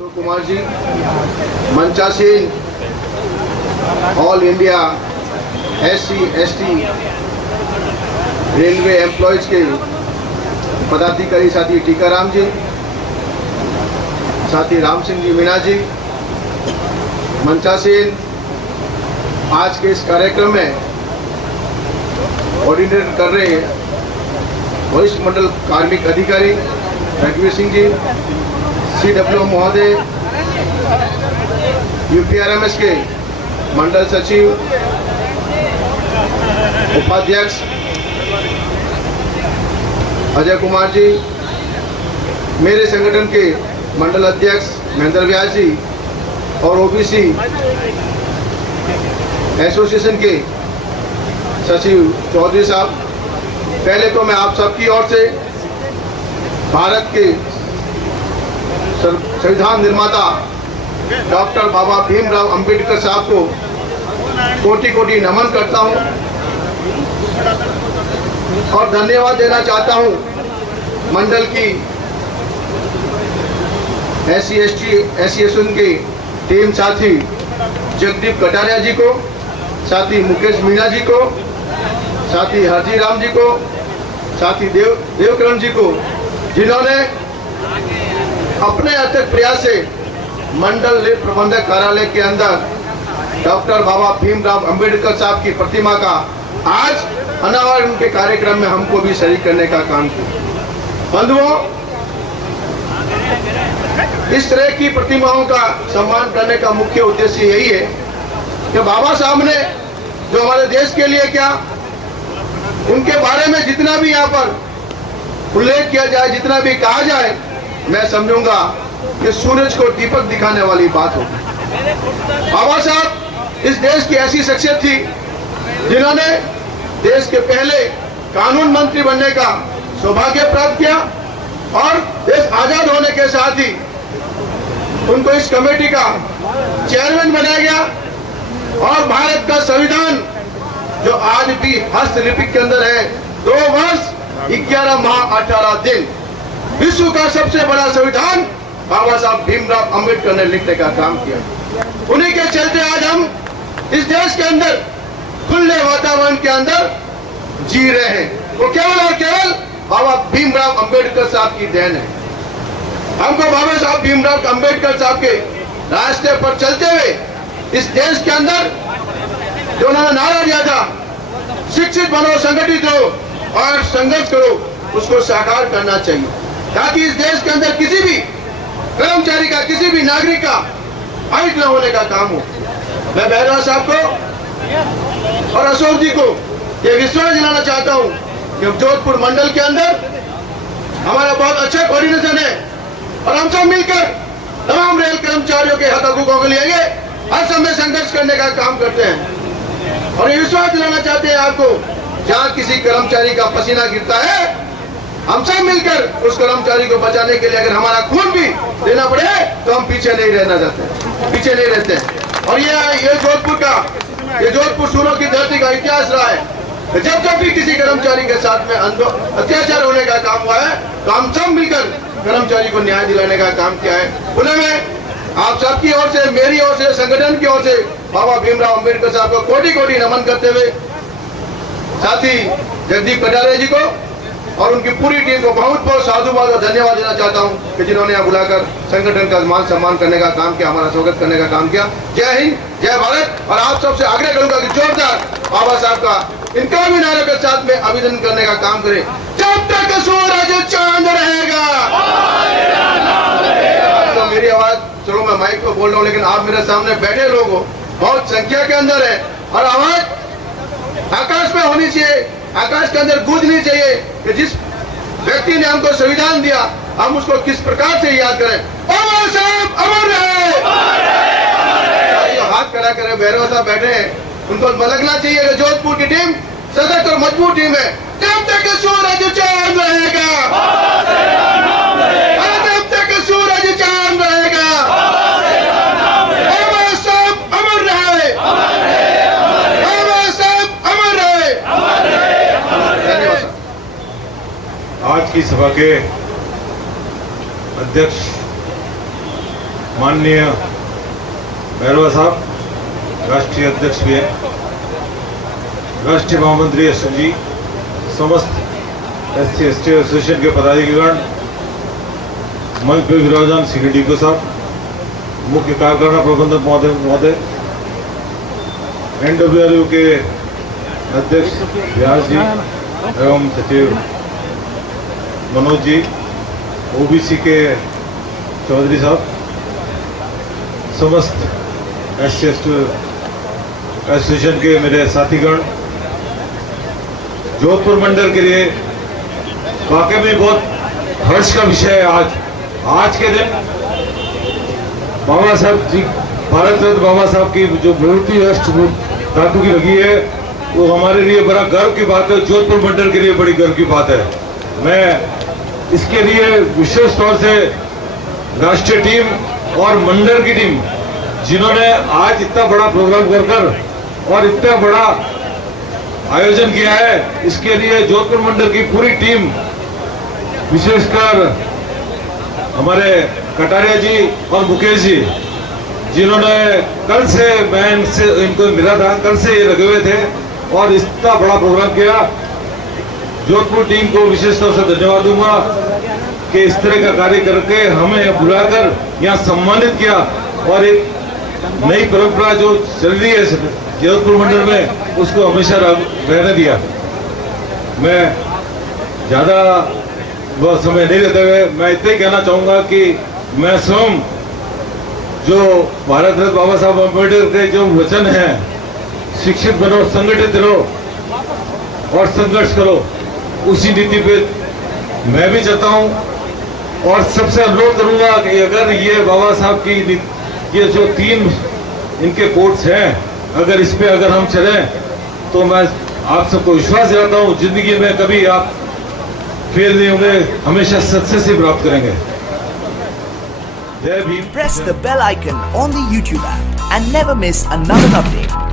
अशोक कुमार जी, मंचासीन all India SC/ST railway employees के पदाधिकारी साथी टीकाराम जी, साथी राम सिंह जी मीणा जी, मंचासीन आज के इस कार्यक्रम में कोऑर्डिनेट कर रहे वरिष्ठ मंडल कार्मिक अधिकारी रघुवीर सिंह जी, CWO महोदय, UPRMS के मंडल सचिव, उपाध्यक्ष अजय कुमार जी, मेरे संगठन के मंडल अध्यक्ष महेंद्र व्यास जी और OBC एसोसिएशन के सचिव चौधरी साहब, पहले तो मैं आप सबकी ओर से भारत के संविधान निर्माता डॉक्टर बाबा भीमराव अंबेडकर साहब को कोटि कोटि नमन करता हूं और धन्यवाद देना चाहता हूं मंडल की SC/ST एसोसिएशन के टीम साथी जगदीप कटारिया जी को, साथी मुकेश मीणा जी को, साथी हरजी राम जी को, साथी देवकरण जी को, जिन्होंने अपने अथक प्रयास से मंडल लेख प्रबंधक कार्यालय के अंदर डॉक्टर बाबा भीमराव अंबेडकर साहब की प्रतिमा का आज अनावरण के कार्यक्रम में हमको भी शरीक करने का काम किया। बंधुओं, इस तरह की प्रतिमाओं का सम्मान करने का मुख्य उद्देश्य यही है कि बाबा साहब ने जो हमारे देश के लिए क्या, उनके बारे में जितना भी यहाँ पर उल्लेख किया जाए, जितना भी कहा जाए, मैं समझूंगा कि सूरज को दीपक दिखाने वाली बात हो। बाबा साहब इस देश की ऐसी शख्सियत थी जिन्होंने देश के पहले कानून मंत्री बनने का सौभाग्य प्राप्त किया और देश आजाद होने के साथ ही उनको इस कमेटी का चेयरमैन बनाया गया और भारत का संविधान जो आज भी हस्तलिपि के अंदर है, 2 वर्ष 11 माह 18 दिन, विश्व का सबसे बड़ा संविधान बाबा साहब भीमराव अंबेडकर ने लिखने का काम किया। उन्हीं के चलते आज हम इस देश के अंदर खुले वातावरण के अंदर जी रहे हैं। वो केवल और केवल बाबा भीमराव अंबेडकर साहब की देन है। हमको बाबा साहब भीमराव अंबेडकर साहब के रास्ते पर चलते हुए इस देश के अंदर जो उन्होंने नारा दिया था, शिक्षित बनो, संगठित हो और संघर्ष करो, उसको साकार करना चाहिए ताकि इस देश के अंदर किसी भी कर्मचारी का, किसी भी नागरिक का अहित न होने का काम हो। मैं बहरा साहब को और अशोक जी को ये विश्वास दिलाना चाहता हूँ कि जोधपुर मंडल के अंदर हमारा बहुत अच्छा कोऑर्डिनेशन है और हम सब मिलकर तमाम रेल कर्मचारियों के हक हकूकों के लिए हर समय संघर्ष करने का काम करते हैं और ये विश्वास दिलाना चाहते हैं आपको, जहाँ किसी कर्मचारी का पसीना गिरता है, हम सब मिलकर उस कर्मचारी को बचाने के लिए अगर हमारा खून भी देना पड़े तो हम पीछे नहीं रहना चाहते, पीछे नहीं रहते हैं। और ये जोधपुर का, ये जोधपुर सूरों की धरती का इतिहास रहा है। जब जब भी किसी कर्मचारी के साथ में अत्याचार होने का काम हुआ है तो हम सब मिलकर कर्मचारी को न्याय दिलाने का काम किया है। उन्हें मैं आप सबकी ओर से, मेरी ओर से, संगठन की ओर से बाबा भीमराव अंबेडकर साहब को कोटि कोटि नमन करते हुए साथी जगदीप कटारिया जी को और उनकी पूरी टीम को बहुत बहुत साधुवाद और धन्यवाद देना चाहता हूं कि जिन्होंने यहाँ बुलाकर संगठन का मान सम्मान करने का काम किया, हमारा स्वागत करने का काम किया। जय हिंद, जय भारत। और आप सबसे आग्रह करूंगा कि जोरदार बाबा साहब का इनका भी नारे के साथ में अभिनंदन करने का काम करें। जब तक सूरज चांद रहेगा। तो मेरी आवाज, चलो मैं माइक को बोल रहा हूँ, लेकिन आप मेरे सामने बैठे लोग हो, बहुत संख्या के अंदर है और आवाज आकाश में होनी चाहिए, आकाश के अंदर गूंजनी चाहिए कि जिस व्यक्ति ने हमको संविधान दिया हम उसको किस प्रकार से याद करें। बाबा साहब अमर रहे। हाथ खड़ा करें, भैरव साहब बैठे हैं, उनको लगना चाहिए कि जोधपुर की टीम सशक्त और मजबूत टीम है। जब तक सूरज चांद रहेगा, जब तक सूरज चांद रहेगा, बाबा साहब अमर रहे, बाबा साहब अमर रहे। आज की सभा के अध्यक्ष माननीय भैरवा साहब, राष्ट्रीय अध्यक्ष भी है, राष्ट्रीय महामंत्री अशोक जी, समस्त SC ST एसोसिएशन के पदाधिकारीगण, मंच पे विराजमान CDO साहब, मुख्य कार्यकारिणी प्रबंधक महोदय, NWRU के अध्यक्ष व्यास जी एवं सचिव मनोज जी, OBC के चौधरी साहब, समस्त SC ST एसोसिएशन के मेरे साथीगण, जोधपुर मंडल के लिए वाकई में बहुत हर्ष का विषय है। आज के दिन बाबा साहब जी, भारत रत्न बाबा साहब की जो मूर्ति अष्ट धातु की लगी है, वो हमारे लिए बड़ा गर्व की बात है। जोधपुर मंडल के लिए बड़ी गर्व की बात है। मैं इसके लिए विशेष तौर से राष्ट्रीय टीम और मंडल की टीम, जिन्होंने आज इतना बड़ा प्रोग्राम कर और इतना बड़ा आयोजन किया है, इसके लिए जोधपुर मंडल की पूरी टीम, विशेषकर हमारे कटारिया जी और मुकेश जी, जिन्होंने कल से मैं इनको मिला था, कल से ये लगे हुए थे और इतना बड़ा प्रोग्राम किया। जोधपुर टीम को विशेष तौर से धन्यवाद दूंगा कि इस तरह का कार्य करके हमें बुलाकर यहाँ सम्मानित किया और एक नई परंपरा जो चल रही है जोधपुर मंडल में, उसको हमेशा रहने दिया। मैं ज्यादा बहुत समय नहीं लेते हुए मैं इतना ही कहना चाहूंगा कि मैं स्वयं जो भारत रत्न बाबा साहब अम्बेडकर के जो वचन है, शिक्षित बनो, संगठित रहो और संघर्ष करो, उसी नीति पे मैं भी चाहता हूं और सबसे अनुरोध करूंगा कि अगर ये बाबा साहब की ये जो 3 इनके कोट्स हैं, अगर इस पे अगर हम चलें तो मैं आप सबको विश्वास दिलाता हूं, जिंदगी में कभी आप फेल नहीं होंगे, हमेशा सक्सेस ही प्राप्त करेंगे। जय Bhim. Press the bell icon on the YouTube app and never miss another update.